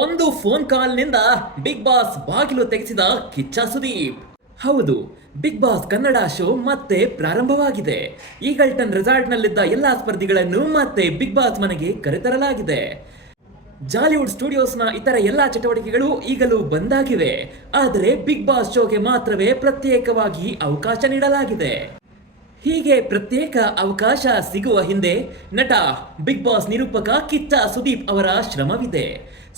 ಒಂದು phone ಕಾಲ್ನಿಂದ big boss ಬಾಗಿಲು ತೆಗೆಸಿದ ಕಿಚ್ಚ ಸುದೀಪ್. ಹೌದು, ಬಿಗ್ ಬಾಸ್ ಕನ್ನಡ ಶೋ ಮತ್ತೆ ಪ್ರಾರಂಭವಾಗಿದೆ. ಈಗಲ್ಟನ್ ರೆಸಾರ್ಟ್ನಲ್ಲಿದ್ದ ಎಲ್ಲಾ ಸ್ಪರ್ಧಿಗಳನ್ನು ಮತ್ತೆ ಬಿಗ್ ಬಾಸ್ ಮನೆಗೆ ಕರೆತರಲಾಗಿದೆ. ಜಾಲಿವುಡ್ ಸ್ಟುಡಿಯೋಸ್ನ ಇತರ ಎಲ್ಲಾ ಚಟುವಟಿಕೆಗಳು ಈಗಲೂ ಬಂದಾಗಿವೆ. ಆದರೆ ಬಿಗ್ ಬಾಸ್ ಶೋಗೆ ಮಾತ್ರವೇ ಪ್ರತ್ಯೇಕವಾಗಿ ಅವಕಾಶ ನೀಡಲಾಗಿದೆ. ಹೀಗೆ ಪ್ರತ್ಯೇಕ ಅವಕಾಶ ಸಿಗುವ ಹಿಂದೆ ನಟ ಬಿಗ್ ಬಾಸ್ ನಿರೂಪಕ ಕಿಚ್ಚ ಸುದೀಪ್ ಅವರ ಶ್ರಮವಿದೆ.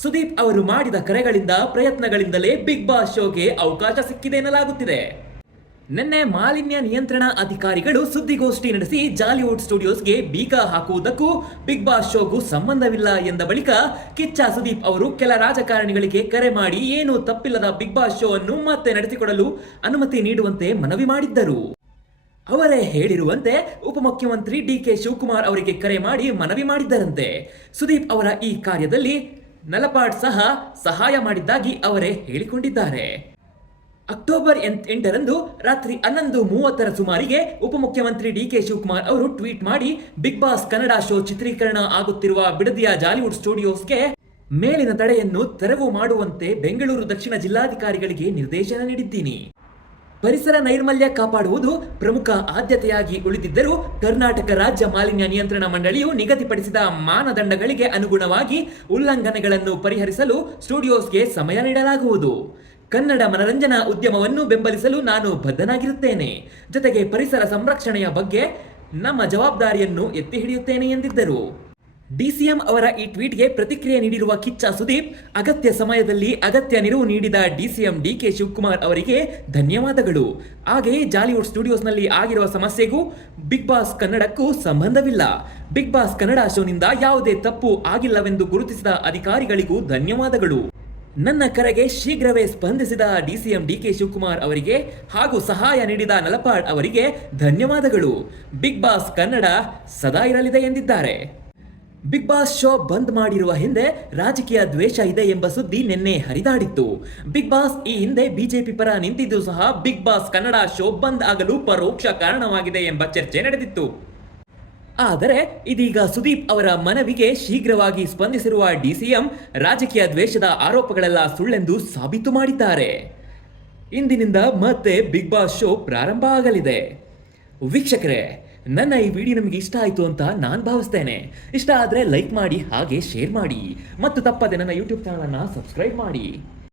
ಸುದೀಪ್ ಅವರು ಮಾಡಿದ ಕರೆಗಳಿಂದ ಪ್ರಯತ್ನಗಳಿಂದಲೇ ಬಿಗ್ ಬಾಸ್ ಶೋಗೆ ಅವಕಾಶ ಸಿಕ್ಕಿದೆ ಎನ್ನಲಾಗುತ್ತಿದೆ. ನಿನ್ನೆ ಮಾಲಿನ್ಯ ನಿಯಂತ್ರಣ ಅಧಿಕಾರಿಗಳು ಸುದ್ದಿಗೋಷ್ಠಿ ನಡೆಸಿ ಜಾಲಿವುಡ್ ಸ್ಟುಡಿಯೋಸ್ಗೆ ಬೀಗ ಹಾಕುವುದಕ್ಕೂ ಬಿಗ್ ಬಾಸ್ ಶೋಗೂ ಸಂಬಂಧವಿಲ್ಲ ಎಂದ ಬಳಿಕ ಕಿಚ್ಚ ಸುದೀಪ್ ಅವರು ಕೆಲ ರಾಜಕಾರಣಿಗಳಿಗೆ ಕರೆ ಮಾಡಿ ಏನೂ ತಪ್ಪಿಲ್ಲದ ಬಿಗ್ ಬಾಸ್ ಶೋ ಅನ್ನು ಮತ್ತೆ ನಡೆಸಿಕೊಡಲು ಅನುಮತಿ ನೀಡುವಂತೆ ಮನವಿ ಮಾಡಿದ್ದರು. ಅವರೇ ಹೇಳಿರುವಂತೆ ಉಪಮುಖ್ಯಮಂತ್ರಿ ಡಿ.ಕೆ. ಶಿವಕುಮಾರ್ ಅವರಿಗೆ ಕರೆ ಮಾಡಿ ಮನವಿ ಮಾಡಿದ್ದರಂತೆ. ಸುದೀಪ್ ಅವರ ಈ ಕಾರ್ಯದಲ್ಲಿ ನಲಪಾಡ್ ಸಹ ಸಹಾಯ ಮಾಡಿದ್ದಾಗಿ ಅವರೇ ಹೇಳಿಕೊಂಡಿದ್ದಾರೆ. ಅಕ್ಟೋಬರ್ 8ರಂದು ರಾತ್ರಿ 11:30 ಸುಮಾರಿಗೆ ಉಪಮುಖ್ಯಮಂತ್ರಿ ಡಿ.ಕೆ. ಶಿವಕುಮಾರ್ ಅವರು ಟ್ವೀಟ್ ಮಾಡಿ ಬಿಗ್ ಬಾಸ್ ಕನ್ನಡ ಶೋ ಚಿತ್ರೀಕರಣ ಆಗುತ್ತಿರುವ ಬಿಡದಿಯ ಜಾಲಿವುಡ್ ಸ್ಟುಡಿಯೋಸ್ಗೆ ಮೇಲಿನ ತಡೆಯನ್ನು ತೆರವು ಮಾಡುವಂತೆ ಬೆಂಗಳೂರು ದಕ್ಷಿಣ ಜಿಲ್ಲಾಧಿಕಾರಿಗಳಿಗೆ ನಿರ್ದೇಶನ ನೀಡಿದ್ದೀನಿ. ಪರಿಸರ ನೈರ್ಮಲ್ಯ ಕಾಪಾಡುವುದು ಪ್ರಮುಖ ಆದ್ಯತೆಯಾಗಿ ಉಳಿದಿದ್ದರೂ ಕರ್ನಾಟಕ ರಾಜ್ಯ ಮಾಲಿನ್ಯ ನಿಯಂತ್ರಣ ಮಂಡಳಿಯು ನಿಗದಿಪಡಿಸಿದ ಮಾನದಂಡಗಳಿಗೆ ಅನುಗುಣವಾಗಿ ಉಲ್ಲಂಘನೆಗಳನ್ನು ಪರಿಹರಿಸಲು ಸ್ಟುಡಿಯೋಸ್ಗೆ ಸಮಯ ನೀಡಲಾಗುವುದು. ಕನ್ನಡ ಮನರಂಜನಾ ಉದ್ಯಮವನ್ನು ಬೆಂಬಲಿಸಲು ನಾನು ಬದ್ಧನಾಗಿರುತ್ತೇನೆ. ಜೊತೆಗೆ ಪರಿಸರ ಸಂರಕ್ಷಣೆಯ ಬಗ್ಗೆ ನಮ್ಮ ಜವಾಬ್ದಾರಿಯನ್ನು ಎತ್ತಿ ಹಿಡಿಯುತ್ತೇನೆ ಎಂದಿದ್ದರು. ಡಿಸಿಎಂ ಅವರ ಈ ಟ್ವೀಟ್ಗೆ ಪ್ರತಿಕ್ರಿಯೆ ನೀಡಿರುವ ಕಿಚ್ಚ ಸುದೀಪ್, ಅಗತ್ಯ ಸಮಯದಲ್ಲಿ ಅಗತ್ಯ ನಿಲುವು ನೀಡಿದ ಡಿಸಿಎಂ ಡಿ.ಕೆ. ಶಿವಕುಮಾರ್ ಅವರಿಗೆ ಧನ್ಯವಾದಗಳು. ಹಾಗೆಯೇ ಜಾಲಿವುಡ್ ಸ್ಟುಡಿಯೋಸ್ನಲ್ಲಿ ಆಗಿರುವ ಸಮಸ್ಯೆಗೂ ಬಿಗ್ ಬಾಸ್ ಕನ್ನಡಕ್ಕೂ ಸಂಬಂಧವಿಲ್ಲ. ಬಿಗ್ ಬಾಸ್ ಕನ್ನಡ ಶೋನಿಂದ ಯಾವುದೇ ತಪ್ಪು ಆಗಿಲ್ಲವೆಂದು ಗುರುತಿಸಿದ ಅಧಿಕಾರಿಗಳಿಗೂ ಧನ್ಯವಾದಗಳು. ನನ್ನ ಕರೆಗೆ ಶೀಘ್ರವೇ ಸ್ಪಂದಿಸಿದ ಡಿಸಿಎಂ ಡಿ.ಕೆ. ಶಿವಕುಮಾರ್ ಅವರಿಗೆ ಹಾಗೂ ಸಹಾಯ ನೀಡಿದ ನಲಪಾಡ್ ಅವರಿಗೆ ಧನ್ಯವಾದಗಳು. ಬಿಗ್ ಬಾಸ್ ಕನ್ನಡ ಸದಾ ಇರಲಿದೆ ಎಂದಿದ್ದಾರೆ. ಬಿಗ್ ಬಾಸ್ ಶೋ ಬಂದ್ ಮಾಡಿರುವ ಹಿಂದೆ ರಾಜಕೀಯ ದ್ವೇಷ ಇದೆ ಎಂಬ ಸುದ್ದಿ ನಿನ್ನೆ ಹರಿದಾಡಿತ್ತು. ಬಿಗ್ ಬಾಸ್ ಈ ಹಿಂದೆ ಬಿಜೆಪಿ ಪರ ನಿಂತಿದ್ದು ಸಹ ಬಿಗ್ ಬಾಸ್ ಕನ್ನಡ ಶೋ ಬಂದ್ ಆಗಲು ಪರೋಕ್ಷ ಕಾರಣವಾಗಿದೆ ಎಂಬ ಚರ್ಚೆ ನಡೆದಿತ್ತು. ಆದರೆ ಇದೀಗ ಸುದೀಪ್ ಅವರ ಮನವಿಗೆ ಶೀಘ್ರವಾಗಿ ಸ್ಪಂದಿಸಿರುವ ಡಿಸಿಎಂ ರಾಜಕೀಯ ದ್ವೇಷದ ಆರೋಪಗಳೆಲ್ಲ ಸುಳ್ಳೆಂದು ಸಾಬೀತು ಮಾಡಿದ್ದಾರೆ. ಇಂದಿನಿಂದ ಮತ್ತೆ ಬಿಗ್ ಬಾಸ್ ಶೋ ಪ್ರಾರಂಭ ಆಗಲಿದೆ. ವೀಕ್ಷಕರೇ, ನನ್ನ ಈ ವಿಡಿಯೋ ನಿಮಗೆ ಇಷ್ಟ ಆಯಿತು ಅಂತ ನಾನು ಭಾವಿಸ್ತೇನೆ. ಇಷ್ಟ ಆದರೆ ಲೈಕ್ ಮಾಡಿ, ಹಾಗೆ ಶೇರ್ ಮಾಡಿ ಮತ್ತು ತಪ್ಪದೆ ನನ್ನ ಯೂಟ್ಯೂಬ್ ಚಾನಲನ್ನು ಸಬ್ಸ್ಕ್ರೈಬ್ ಮಾಡಿ.